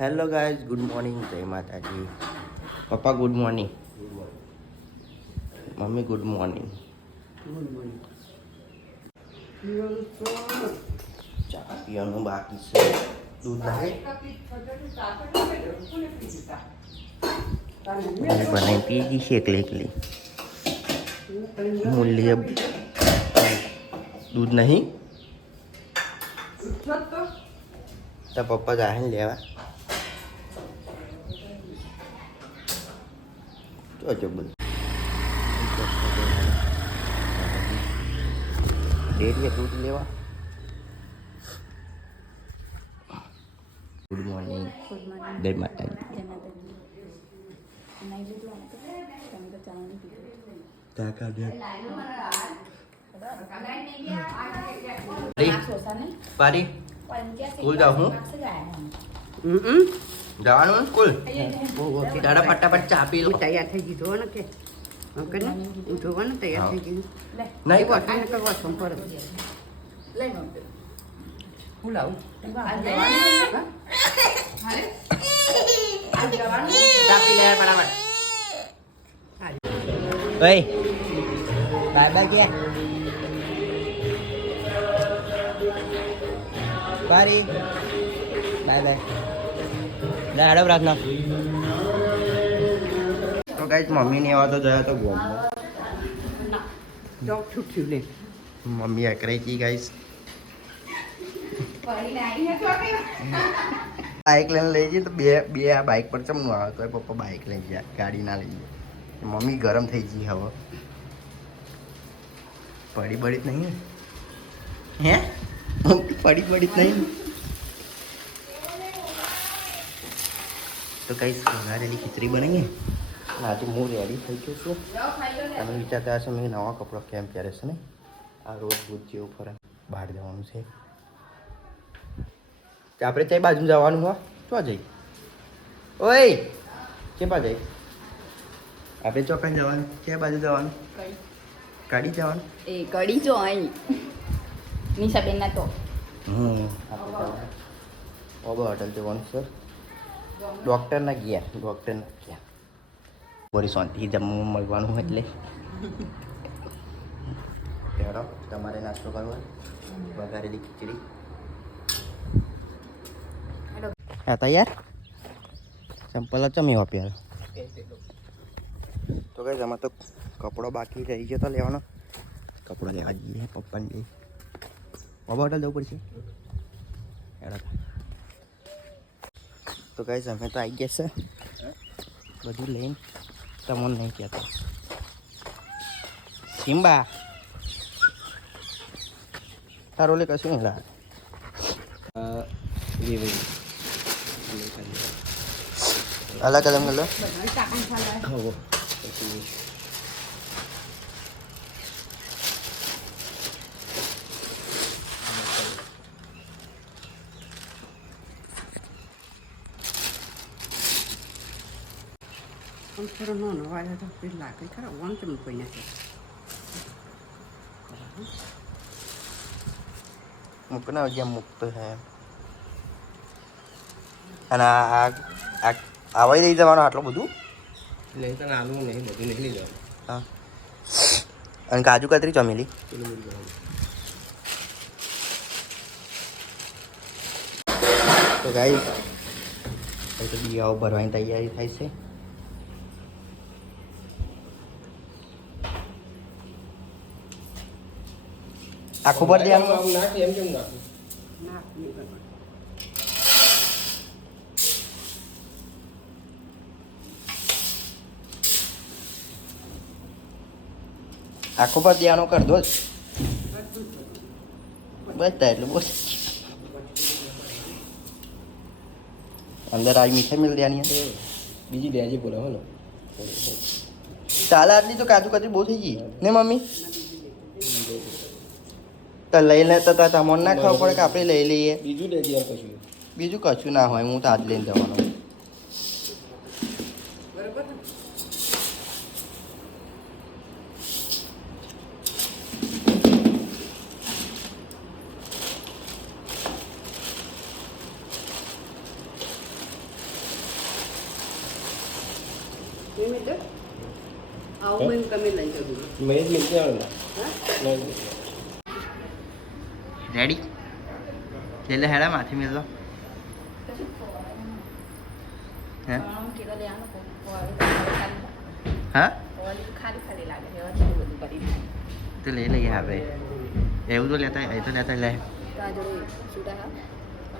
Hello guys good morning જય માતાજી પપ્પા ગુડ મોર્નિંગ મમ્મી ગુડ મોર્નિંગ ચા પીવાનું બાકી છે દૂધ લાગે મેં બનાવી પી દીધી એકલી એકલી મૂલ્ય દૂધ નહીં તો પપ્પા જાય ને લેવા જોજો બધું ડેરીએ દૂધ લેવા ગુડ મોર્નિંગ જય માતાજી તો તો પારી સ્કૂલ જાઉં હું? જવાનું ને સ્કૂલ દાદા ફટાફટ ચા પી લો. તૈયાર થઈ ગઈ જોવો ને કે. અંકલ ને જોવો ને તૈયાર થઈ ગયું લે. નહીં વાસણ તો વાસણ પર લઈ નો હું લાવું? જવાનું હા? જવાનું હેડો પ્રાર્થના. તો ગાઈસ મમ્મી ને તો ગયા તો ગોમમાં ચોક છૂટ્યું લે મમ્મી અકરાઈ ગઈ ગાઈસ બાઇક લઈને લઈ જઈએ તો બે બે આ બાઇક પર ચમનું આવે તો પપ્પા બાઇક લઈ ગયા ગાડી ના લઈ જાય મમ્મી ગરમ થઈ ગઈ હવે. પડી બળી જ નહીં ને? હે? પડી બળી જ નહીં તો કઈ વઘારેલી ખીચડી બનાવીએ? આજે હું રેડી થઈ ગયો છું. તમે વિચારતા હશો મેં નવા કપડાં કેમ પહેરે છે ને? આ રોજ રોજ જેવું ફરે. બહાર જવાનું છે. આપણે કઈ બાજુ જવાનું હો તો જઈ ઓય! કે બા જઈ આપણે ચોકન જવાનું. કે બાજુ જવાનું? કાઢી જવાનું? એ કડી જો અહીં. નિશાબેન ના તો. હમ આપણે ઓબા હોટલ જવાનું સર ડૉક્ટરના ગયા ડૉક્ટરના ગયા. બોરી શાંતિ જમવા મળવાનું એટલે. હેડો તમારે નાસ્તો કરવો વઘારેલી ખીચડી. હા તૈયાર? ચંપલ જ ચમી વાપ્યા તો કઈ આમાં તો કપડો બાકી રહી ગયો તો લેવાનો. કપડો લેવા જઈએ, પપ્પાને જઈએ બાબા હોટલ જવું પડશે? હેડો તો કઈ અમે તો આવી ગયા છે બધું લઈને તમને નહીં કહેતા સિમ્બા તારો લે કશું નહીં લાગે અલગ કદમ કર લો બધાને ચાકણ ખાવા હવો આમ થોડો નાનો વાળો તો પેલું લાગે ખરા આમ ચમ કોઈ નથી મૂકના જ્યાં મૂકતો છે અને આ આ- આ આવાઈ રહી જવાનું આટલું બધું નહીં તને આલુ નહીં બધું નીકળી જવાનું હા અને કાજુ કતરી ચમેલી તો ગાઈ તો દિયાઓ ભરવાની તૈયારી થાય છે આખું ભર દેવાનું આમ નાખી એમ કેમ નાખું? ના આખું પર ધ્યાનો કર દો થાય એટલું બોલ. અંદર આવી મીઠાઈ મિલ દેવાની. બીજી લેજી બોલો ચાલ ચાલે આટલી તો કાજુ કતરી બહુ થઈ ગઈ. ને મમ્મી? તો લઈ લે તો તમારે ના ખબર પડે કે આપણે લઈ લઈએ. બીજું લેજે યાર કશું બીજું કશું ના હોય હું તો આજ લઈને જવાનો. મેં જ મિલતી આવે રેડી એટલે હેડા માથે મેલ તો હા? તો લઈ લઈએ આપણે. એવું તો લેતા એ તો લેતા લે.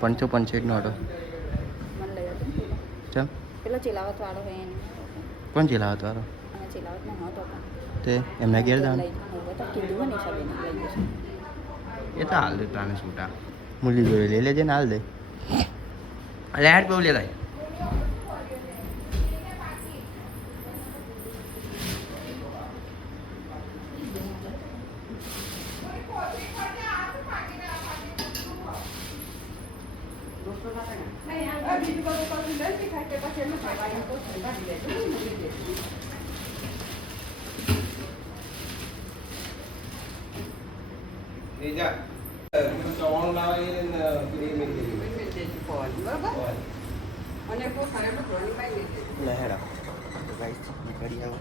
પંચો પંચો એક નોટો. ચલ લઈ હતો ચમ? પેલો ચિલાવત વાળો હોય એને કોણ ચલાવતો હતો તે એમના ઘેર જવાનું કીધું ને એ તો હાલ દે તાને છૂટા મૂલી જોઈ લઈ લેજે ને હાલ દે લેટ બહુ લે લાય એ જા ચવાણું લાવે પેલી બરાબર? અને ઘણી ગાઈસ નીકળી આવો.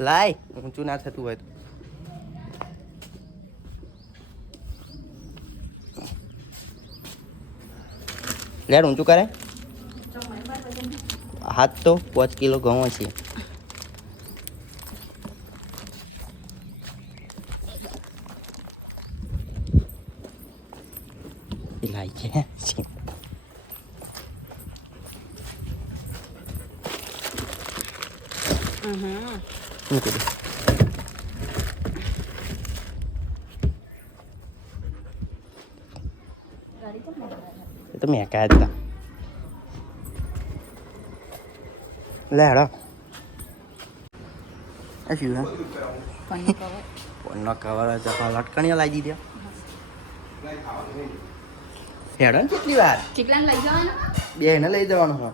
લાય ઊંચું ના થતું હોય તો. લેડ ઊંચું કરે? હાથ તો પાંચ કિલો ઘઉં છે લાઈ છે શું કરું ગાડી તો મોકલાય એ તો મેં કહ્યા હતા લે હેડો આ શું હે ફોનની કવર જપા લટકણીઓ લાવી દીધો હેડો કેટલી વાર ચીકલાને લઈ જવાનું બે એને લઈ જવાનું હા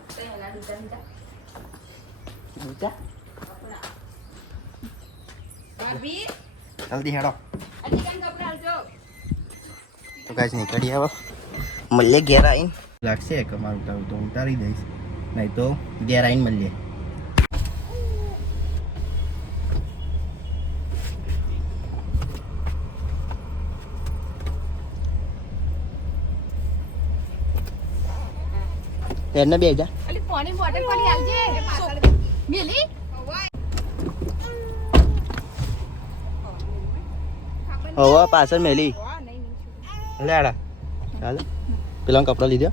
જલ્દી હેડો તો કાંઈ નીકળી આવો મળીએ ઘેર આવીને. લાગશે કે મારું ઉતારું તો હું ઉતારી દઈશ. નહીં તો ઘેર આવીને મળીએ. એને બે જા. અલી પાણી બોટલ પાણી આલજે. મેલી? હવે પાછળ મેલી. લેડા ચાલો. પેલા કપડાં લીધા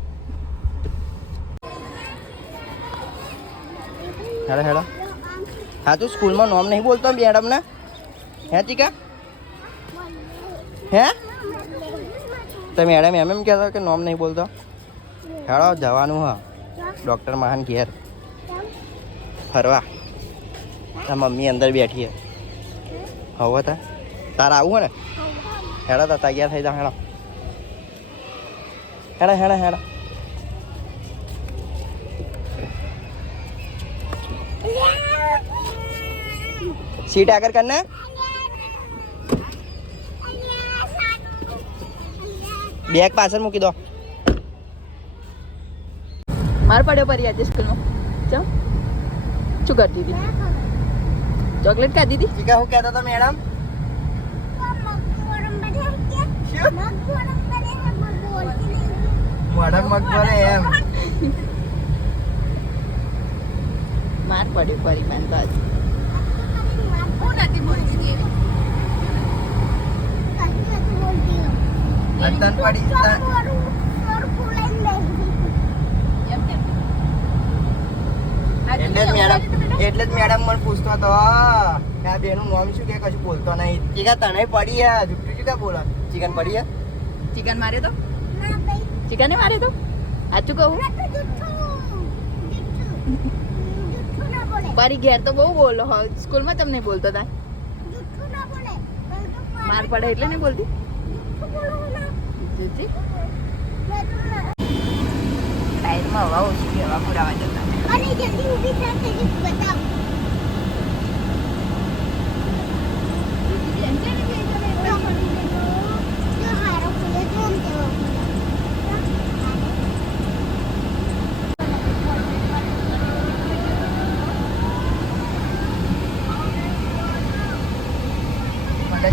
હેડો હેડો હા, તું સ્કૂલમાં નોમ નહીં બોલતો મેડમ ને? હે ચીકા હે? તો મેડમ એમ એમ કહેતો કે નોમ નહીં બોલતો? હેડો જવાનું હા. ડૉક્ટર મહાન ઘેર. ફરવા. તાર મમ્મી અંદર બેઠી હે. હવે તા. તારે આવું હે ને? હેડો તા તૈયાર થઈ જા હેડો હેડો હેડો હેડો સીટ આગળ કરને બેગ પાછળ મૂકી દો માર પડ્યો પરી આજે સ્કૂલમાં ચમ શું કરતી હતી ચોકલેટ ખાધી હતી ચીકા હું કહેતો હતો મેડમ મોઢમ મગ પડે એમ. માર પડ્યું ફરી મને અને તને પડી એટલે જ મેડમ એટલે જ મેડમ મને પૂછતો હતો કે આ બેનું નામ શું કે? કશું બોલતો નહીં. ચીકા તને પડી હે. જુઠ્ઠું શું કે બોલો? ચિકન પડી હે? ચિકન મારે તો? ચિકન મારે તો? સાચું કહું? મારી ઘેર તો બહુ બોલો. સ્કૂલમાં તમને બોલતો હતા માર પડે એટલે નહીં બોલતી? જીજી ટાયરમાં હવા ઓછી હવા પુરાવા જતા. અને જલ્દી ઊભી થાય બતાવ.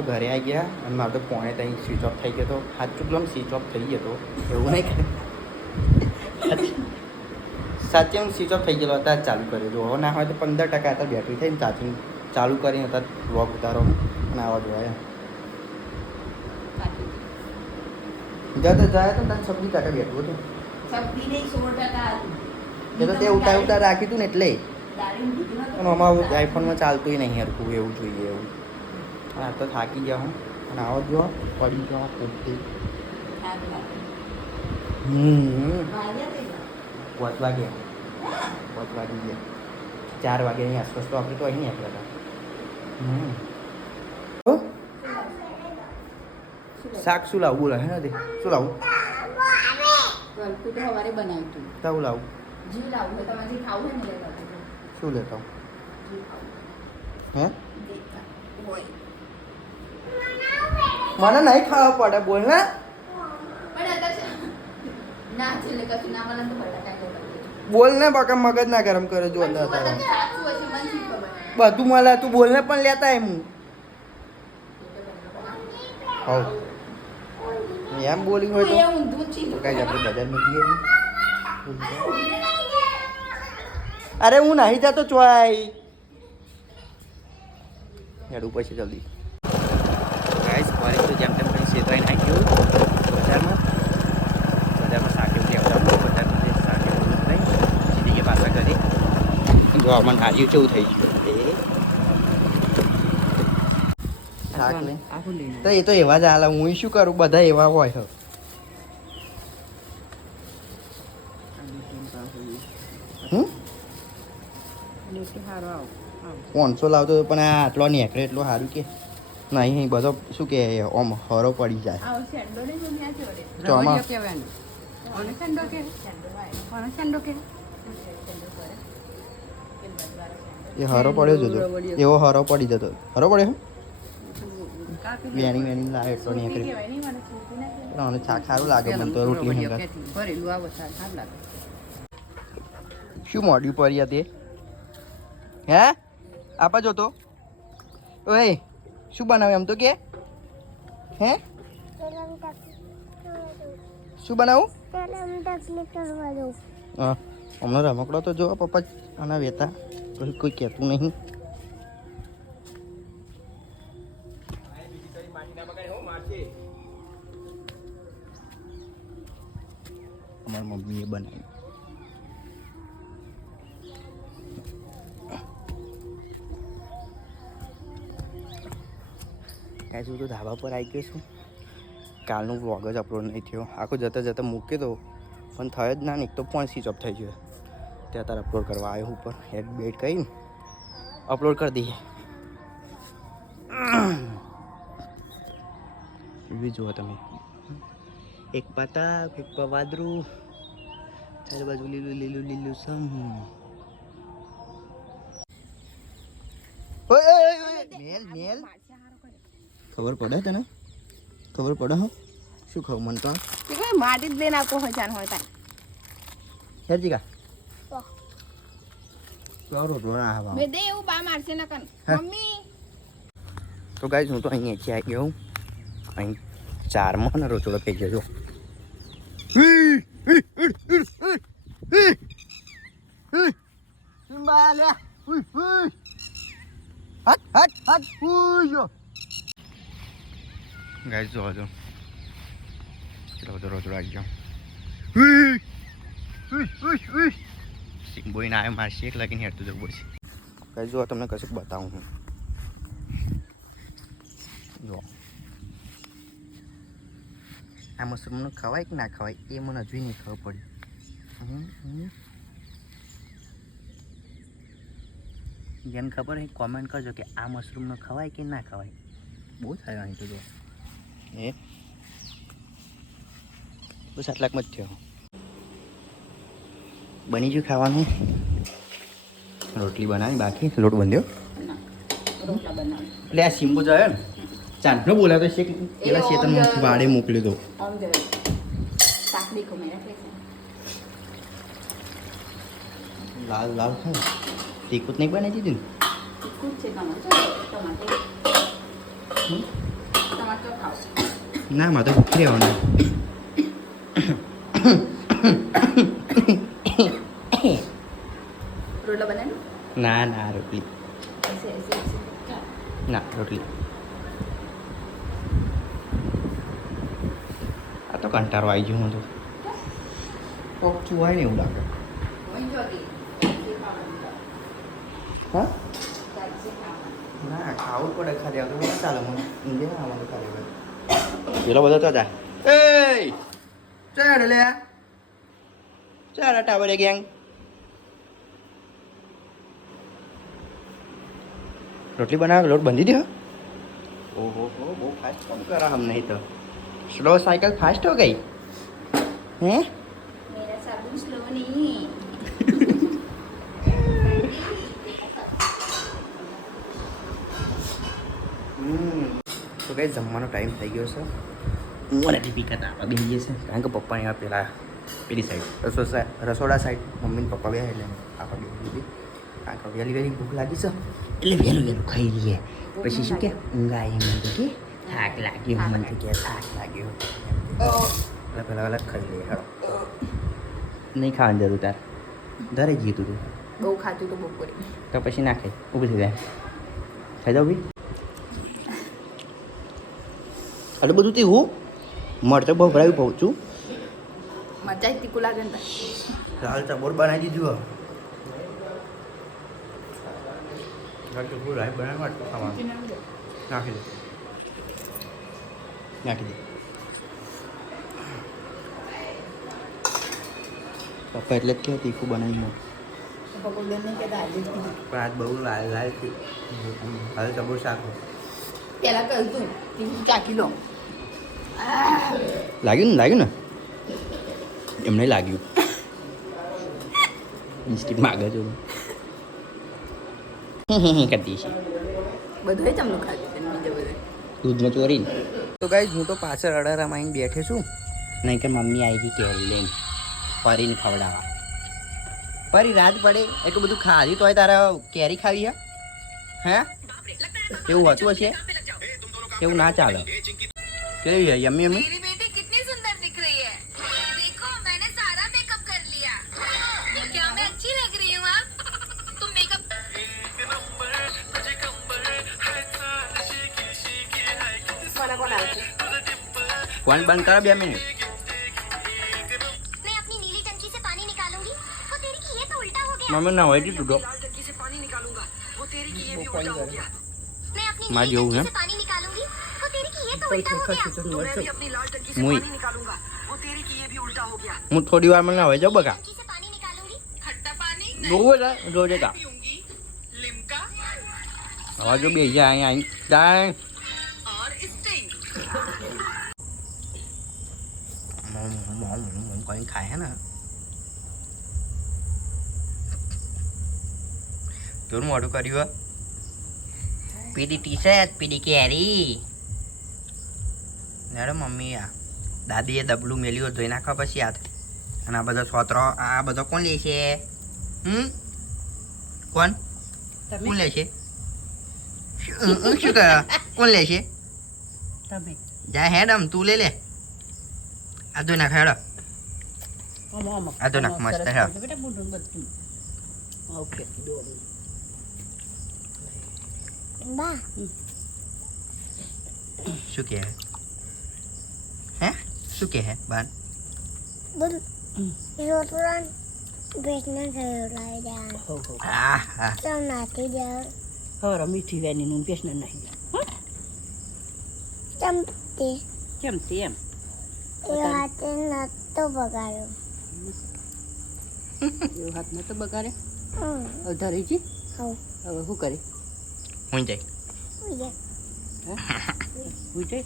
તો ઘરે આવી ગયા અને મારો તો ફોને ત્યાં સ્વિચ ઓફ થઈ ગયો તો હાથ ચૂકલો સ્વિચ ઓફ થઈ ગયો તો? એવું નહીં સાચે હું સ્વિચ ઓફ થઈ ગયેલો હતા ચાલુ કર્યો જો ના હોય તો પંદર ટકા હતા બેટરી થઈને ચાર્જિંગ ચાલુ કરીને હતા વોક ઉતારો અને આવા જોયા જતો જાય તો તને છવ્વીસ ટકા બેઠું હતું. એ તો તે ઉતાર ઉતાર રાખ્યું હતું ને એટલે. પણ આમાં આઈફોનમાં ચાલતું નહીં હરખું એવું જોઈએ એવું. આ તો થાકી ગયા હું અને આવો જો પડી ગયો પોતે હમ પાંચ વાગે પાંચ વાગી ગયા ચાર વાગે અહીં આસપાસ તો આપણે તો અહીં આપણે હતા હમ શાક શું લાવવું બોલા હે નથી શું બનાવ્યું તાવું લાવું જી લાવું તમારે જે ખાવું હોય ને લેતા શું લેતા હે હોય મને નહીં ખાવા પડે બોલ ને. બોલ ને બાકા મગજ ના ગરમ કરે જો અંદર. બધું મળે તું બોલ ને પણ લેતા એમ હું એમ બોલી હોય તું. કાંઈ આપણે બજાર છીએ. અરે હું નહીં જતો ચોય હેડું પછી જલ્દી ગાઈસ ફરી તો જેમ તેમ કંઈ શેતરાઈ નાખી ગયું બજારમાં બજારમાં શાકે લેવા બજારમાં જે શાકે બધું લઈ સીધી કે પાછા કરી હાર્યું કેવું થઈ ગયું તો એ તો એવા જ હાલ હું શું કરું બધા એવા હોય છે. પાંચસો લાવતો હતો પણ આ આટલો નીકળે એટલો સારું કે નહીં બધો શું કે ઓમ હરો પડી જાય આવો એ હારો પડ્યો જ હતો. એવો હારો પડી જતો. હરો પડ્યો કાપી વેણી વેણી લાવે કહેવાય નહીં, કરી પણ મને શાક સારું લાગે મને તો રોટલી લાગે. શું મોડ્યું પર્યા તે? હે? આપા જોતો. ઓય શું બનાવે એમ તો કે? હે? શું બનાવું? હા હમણાં રમકડો તો જો પપ્પા આના વેતા. કોઈ કોઈ કહેતું નહીં અમારી મમ્મીએ બનાવી કાંઈ શું તો ધાબા પર આવી ગયો છું કાલનું વ્લોગ જ અપલોડ નહીં થયો. આખો જતાં જતાં મૂકી દો પણ થયો જ ના ને તો પણ સ્વિચ ઓફ થઈ ગયો. ત્યાં તારે અપલોડ કરવા આવ્યો ઉપર હેડ બેડ કરીને અપલોડ કરી દઈએ એવી જુઓ તમે એક પાતા એક પવાદરું ચારે બાજુ લીલું લીલું લીલું સમ ઓય, ઓય, ઓય, ઓય, મેલ મેલ ખબર પડે તને ખબર પડે હો શું ખબર મને તો તે કોઈ માટી જ લઈને આપો હોય જાન હોય તાન. હેરજીકા વાહ. તો ના આવે મેં દે એવું બા મારશે ને કન હે? મમ્મી. તો ગાઈઝ હું તો અહીંયાથી આવી ગયો અહીં ચારમાં ને રોચોડો થઈ ગયો છો ગાઈઝ જો જો કેટલો બધો રોચડો આવી ગયો સિંગબોઈ ના આવ્યો, મારે શેક લાગીને હેઠતું જવું પડશે. કઈ જો તમને કશુંક બતાવું હું. જો આ મશરૂમનું ખવાય કે ના ખવાય, એ મને હજુ નહીં ખબર પડી. જેમ. ખબર હોય કોમેન્ટ કરજો કે આ મશરૂમનો ખવાય કે ના ખવાય. બહુ થાય અહીં તો જો એ બસ આટલાકમાં જ થયો. બની ગયું ખાવાનું. રોટલી બનાવી બાકી લોટ બંધ્યો એટલે આ સિમ્બો જાય ને. ચાંદનો બોલાતો છે પેલા ચેતન વાડે મોકલ્યો તો. છે. લાલ લાલ હા તીખું નહીં બનાવી દીધું છે ખાવ. ના મારે તો ભૂખી રહેવાનું. રોટલા બનાવી ના ના રોટલી. ના રોટલી. આ તો કંટાળો આવી ગયો હું તો. કોક ચુવાય ને એવું લાગે. હા ના ખાવું પડે ખાલી. આવતું ચાલો ચાલે મને ઊંઘે આવવાનું ખાલી પેલો બધો તો એ ચાલ લે. ચાલો ટાવરે ગેંગ રોટલી બનાવે લોટ બંધી દો ઓહો હો બહુ ફાસ્ટ કામ કરા હમ નહીં તો. સ્લો સાયકલ ફાસ્ટ હો ગઈ. હે? મેરા સાબુ સ્લો નહીં. તો કંઈ જમવાનો ટાઈમ થઈ ગયો છે. હું અને દીપિકા તાપા બેસીએ છીએ. કારણ કે પપ્પાને એવા પહેલાં પેલી સાઈડ રસોડા રસોડા સાઈડ મમ્મી ને પપ્પા ગયા એટલે આપણે બે. લીધી કારણ કે વહેલી વહેલી ભૂખ લાગી છે. એટલે વહેલું વહેલું ખાઈ લઈએ. પછી શું કે? ઊંઘા મને કે થાક લાગ્યો મને તો કે થાક લાગ્યો. અલગ અલગ અલગ ખાઈ લઈએ. હાલો. નહીં ખાવાની જરૂર તાર. ધરે જ તું તું. બહુ ખાતું તો બપોરે. તો પછી ના ખાઈ ઊભી થઈ જાય. ખાઈ જાવ ભાઈ આટલું બધું તે હું? મળતો બહુ ભરાવી પહોંચું મજા જ તીખું લાગે ને તાર. દાલ ચબોર બનાવી દીધું નાખી દે. નાખી દે. પપ્પા એટલે જ કે તીખું બનાવી પણ આજ બહુ લાલ લાલ હાલ દાલ ચબોર શાક પહેલાં કહ્યું તું તીખું ચાખી લો. લાગ્યું ને લાગ્યું ને? એમને લાગ્યું. બિસ્કિટ માગે છો. કરતી છે બધું ચમલું ખાતું ને બીજું દૂધમાં ચોરીને તો ગાઈ હું તો પાછળ અડારામાં આવીને બેઠે છું. નહીં કે મમ્મી આવી હતી કેરી લઈને. પરીને ખવડાવવા. પરી રાત પડે એટલું બધું ખાધી તોય તારા કેરી ખાવી હે? હે? એવું હતું. હશે? એવું ના ચાલે. કેવી યમી યમ્મી યમ્મી? ફોન બંધ કરો બે મિનિટ. મમ્મી ના હોય તૂટો મારે જેવું છે? હું થોડી વાર મને હોય જાઉં બગા જોવું જોજે કા. હવે જો બે જાય અહીંયા ત્યાં มองเหมือนมองเหมือนเหมือนก้อยแขนอ่ะ કેવું મોઢું કર્યું પીડી ટી શર્ટ પીડી કેરી નડે મમ્મી આ દાદીએ ડબલું મેલ્યું ધોઈ નાખવા પછી હાથ અને આ બધો સોતરો આ બધો કોણ લે છે હમ કોણ કોણ લે છે શું કર કોણ લે છે જાય હેડ આમ તું લે લે ಅದು నాకు ಹೇಳು ಅದು నాకు ಮಸ್ತ್ ಹೇಳು ಓಕೆ બા શું કહે હે શું કહે હે બાન બોલ રોટલાન બેસના થયોલા જાન હો હો આ હા તો નાતી જાવ હવે મીઠી વેની નું બેસના નહીં જાવ ચમતી ચમતી એમ હાથે નતો બગાડ્યો? એવો હાથ નતો બગાડે હવે. ધરીજી હવે શું કરે? હું જાય. હું જાય. હું જાય?